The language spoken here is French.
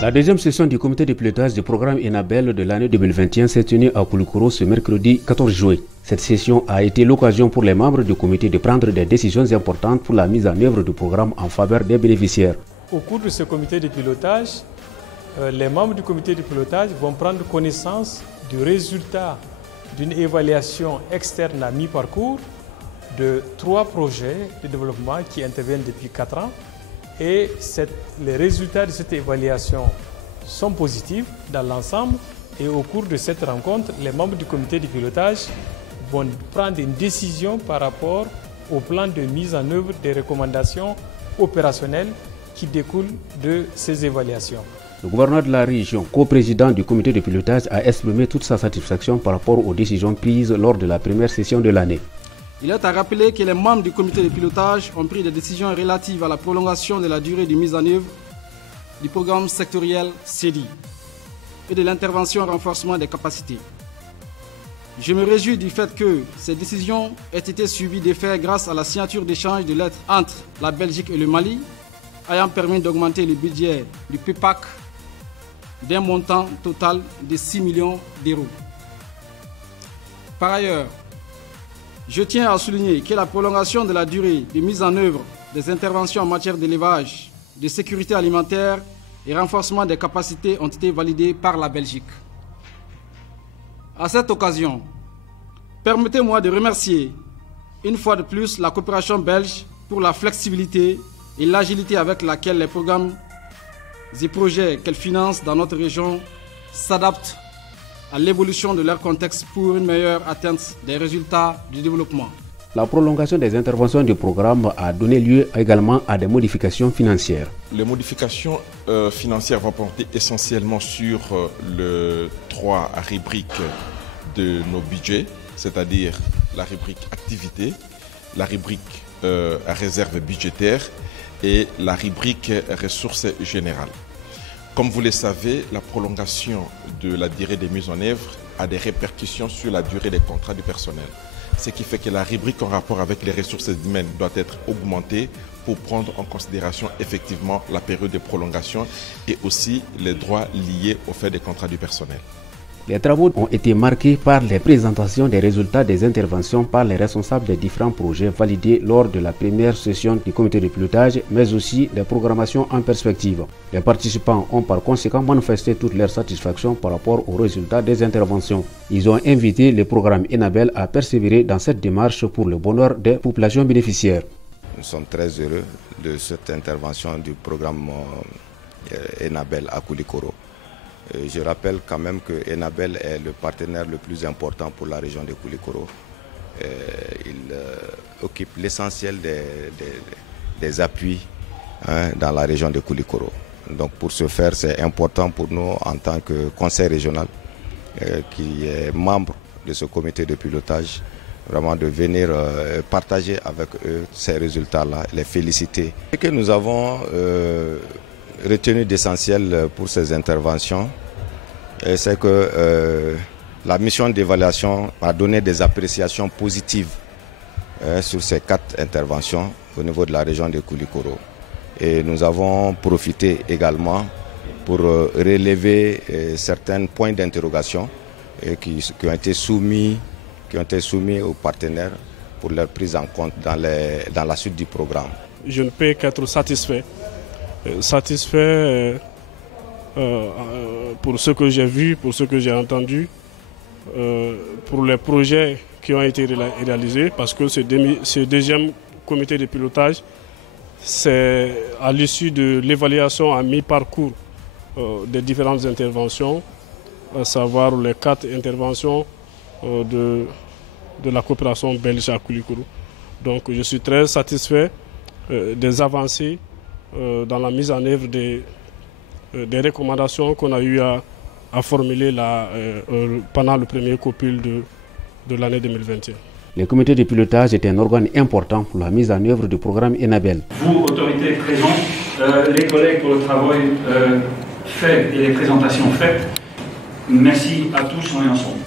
La deuxième session du comité de pilotage du programme Enabel de l'année 2021 s'est tenue à Koulikoro ce mercredi 14 juillet. Cette session a été l'occasion pour les membres du comité de prendre des décisions importantes pour la mise en œuvre du programme en faveur des bénéficiaires. Au cours de ce comité de pilotage, les membres du comité de pilotage vont prendre connaissance du résultat d'une évaluation externe à mi-parcours de 3 projets de développement qui interviennent depuis 4 ans. Et les résultats de cette évaluation sont positifs dans l'ensemble. Et au cours de cette rencontre, les membres du comité de pilotage vont prendre une décision par rapport au plan de mise en œuvre des recommandations opérationnelles qui découlent de ces évaluations. Le gouverneur de la région, co-président du comité de pilotage, a exprimé toute sa satisfaction par rapport aux décisions prises lors de la première session de l'année. Il est à rappeler que les membres du comité de pilotage ont pris des décisions relatives à la prolongation de la durée de mise en œuvre du programme sectoriel CEDI et de l'intervention en renforcement des capacités. Je me réjouis du fait que ces décisions aient été suivies d'effets grâce à la signature d'échanges de lettres entre la Belgique et le Mali, ayant permis d'augmenter le budget du PEPAC d'un montant total de 6 millions d'euros. Par ailleurs, je tiens à souligner que la prolongation de la durée de mise en œuvre des interventions en matière d'élevage, de sécurité alimentaire et renforcement des capacités ont été validées par la Belgique. À cette occasion, permettez-moi de remercier une fois de plus la coopération belge pour la flexibilité et l'agilité avec laquelle les programmes et projets qu'elle finance dans notre région s'adaptent à l'évolution de leur contexte pour une meilleure atteinte des résultats du développement. La prolongation des interventions du programme a donné lieu également à des modifications financières. Les modifications financières vont porter essentiellement sur les 3 rubriques de nos budgets, c'est-à-dire la rubrique activité, la rubrique réserve budgétaire et la rubrique ressources générales. Comme vous le savez, la prolongation de la durée de mise en œuvre a des répercussions sur la durée des contrats du personnel. Ce qui fait que la rubrique en rapport avec les ressources humaines doit être augmentée pour prendre en considération effectivement la période de prolongation et aussi les droits liés au fait des contrats du personnel. Les travaux ont été marqués par les présentations des résultats des interventions par les responsables des différents projets validés lors de la première session du comité de pilotage, mais aussi des programmations en perspective. Les participants ont par conséquent manifesté toute leur satisfaction par rapport aux résultats des interventions. Ils ont invité le programme Enabel à persévérer dans cette démarche pour le bonheur des populations bénéficiaires. Nous sommes très heureux de cette intervention du programme Enabel à Koulikoro. Je rappelle quand même que Enabel est le partenaire le plus important pour la région de Koulikoro. Il occupe l'essentiel des appuis dans la région de Koulikoro. Donc pour ce faire, c'est important pour nous en tant que conseil régional qui est membre de ce comité de pilotage, vraiment de venir partager avec eux ces résultats-là, les féliciter. Ce que nous avons retenu d'essentiel pour ces interventions, c'est que la mission d'évaluation a donné des appréciations positives sur ces 4 interventions au niveau de la région de Koulikoro. Et nous avons profité également pour relever certains points d'interrogation qui ont été soumis aux partenaires pour leur prise en compte dans la suite du programme. Je ne peux qu'être satisfait. Pour ce que j'ai vu, pour ce que j'ai entendu, pour les projets qui ont été réalisés, parce que ce deuxième comité de pilotage, c'est à l'issue de l'évaluation à mi-parcours des différentes interventions, à savoir les 4 interventions de la coopération belge à Koulikoro. Donc je suis très satisfait des avancées dans la mise en œuvre des recommandations qu'on a eu à formuler pendant le premier copil de l'année 2021. Le comité de pilotage est un organe important pour la mise en œuvre du programme Enabel. Vous, autorités présentes, les collègues pour le travail fait et les présentations faites, merci à tous en et ensemble.